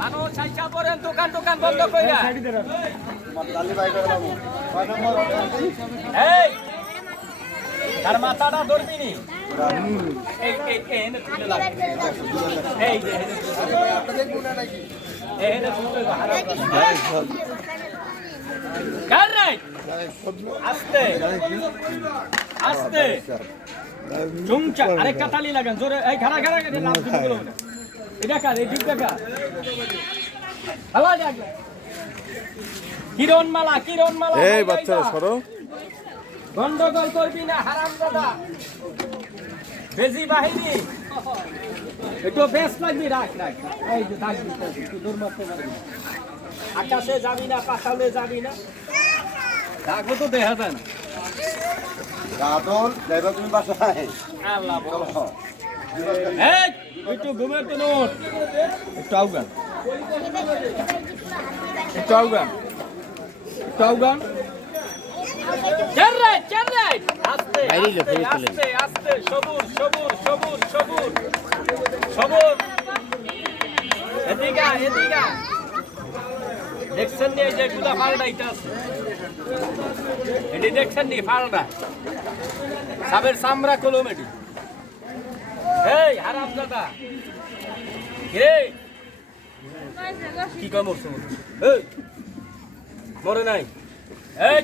মানুষ আইসা পড়েন দোকান দোকান বন্ধ কইরা। এই তার মাথাটা ধরবি নি? আস্তে আস্তে। চুমচা আরেকটা তালি লাগান জোরে এই খাড়া খাড়া এটা লাভ দিতে বলো না এটা কার এই দিকটা কার ভালো লাগে কিরণ মালা কিরণ মালা এই বাচ্চারা সরো। গন্ডগোল করবি না হারাম দাদা। বেজি বাহিনী। একটু বেশ লাগবি রাখ রাখ। এই যে থাকবি তুই দুর্মত করবি আকাশে যাবি না পাতালে যাবি না। রাখব তো দেখা যায় না গাদল যাইবা তুমি বাসায়। আল্লাহ বড়। এই একটু ঘুমের তো নোট। একটু আউগান একটু আউগান একটু আউগান চার রাইট চার রাইট আস্তে আস্তে আস্তে আস্তে। সবুজ সবুজ সবুজ সবুজ সবুজ এদিকা এদিকা দেখছেন নি এই যে গুলা পাল্টাইতে আছে? এটি দেখছেন নি পাল্টা? সাবের সামরা কলম এটি এই, হারাম দাদা। রে কি কাম করছ এই, মরে নাই। এই,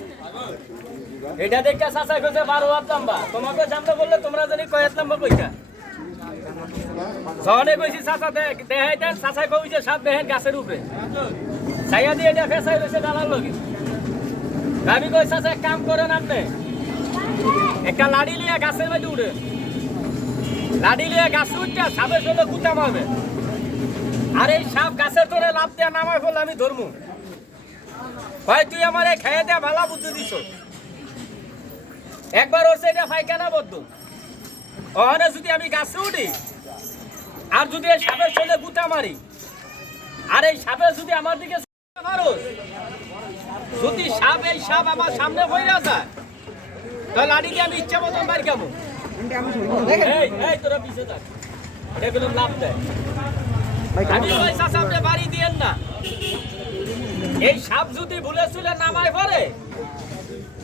এটা দেখে চাচা কইছে বারো হাত লম্বা। তোমাকে সামনে বললে তোমরা জানি কয় হাত লম্বা কইছা সহনে কইছি, চাচা, দেখ, দেখাই দেন, চাচা কই যে সাপ দেখেন গাছের উপরে। ছাইয়া দিয়ে এটা ফেসাই রয়েছে ডালার লগে। আমি কই এক কাম করেন আপনি। একটা লাড়ি লিয়া গাছের মধ্যে উঠে লাড়ি লিয়া গাছে উঠতে সাপের জন্য কুতা মারবে। আর এই সাপ গাছের তোরে লাভ দেয়া নামায় ফেলে আমি ধরমু। ভাই, তুই আমার খেয়ে দেয়া ভালা বুদ্ধি দিছ। একবার ওর সেটা ফাইখানা বদ্ধ ওখানে যদি আমি গাছে উঠি, আর যদি এই সাপের চলে গুতা মারি, আর এই সাপে যদি আমার দিকে যদি সাপ এই সাপ আমার সামনে বইরা যায় লাড়ি দিয়ে আমি ইচ্ছা মতন মারি কেমন এই তোরা পিছে থাক। কোনো লাভ দেয় আমি পয়সা সামনে বাড়ি দিয়েন না। এই সাপ যদি ভুলে চুলে নামায় পরে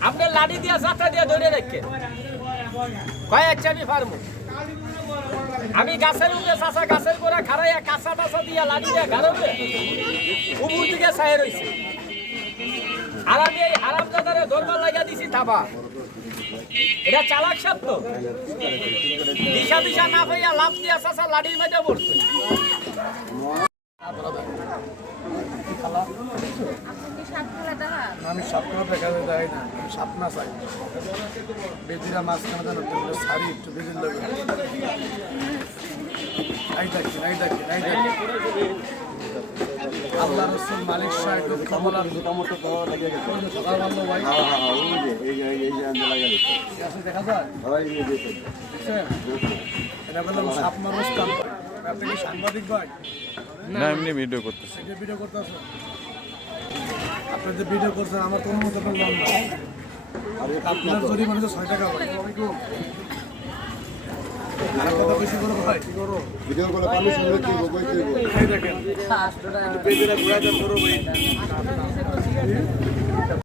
আপনি লাড়ি দিয়া যাত্রা দিয়া ধরে রেখে। কয় একটা আমি পারব। আমি গাছের উপরে চাষা গাছের গোড়া খারাইয়া কাঁচা টাচা দিয়া লাড়ি দিয়া ঘাড়বে উপর দিকে ছায় রয়েছে আর আমি এই হারাম দাদারে দরবার লাগিয়া দিছি থাবা। এটা চালাক সাপ তো। দিশা দিশা না পাইয়া লাভ দিয়া চাষা লাড়ির মধ্যে পড়ছে। আমি সাপটা দেখা যায় না, আমি সাপ না চাই। বেদিরা মাঝখানে যেন শাড়ি একটু বেদিন দেবে নাই ডাকি নাই ডাকি নাই ডাকি আল্লাহ রসুল মালিক সাহেব কমলার মোটামুটি তো লেগে গেছে সকাল ভালো ভাই এই যে এই যে আন্দে লাগা গেছে দেখা যায় এই যে এটা বললাম সাপ মানুষ কাম আপনি কি সাংবাদিক ভাই? না এমনি ভিডিও করতেছি। ভিডিও করতেছেন। আপনি যে ভিডিও করছেন আমার কোনো মতো আপনার জরিমানা ছয় টাকা ভাই আর কথা বেশি করো ভাই কি করো ভিডিও করে পারমিশন নিতে দিব কই দিব এই দেখেন। বেদিরা ঘুরাইতে করো ভাই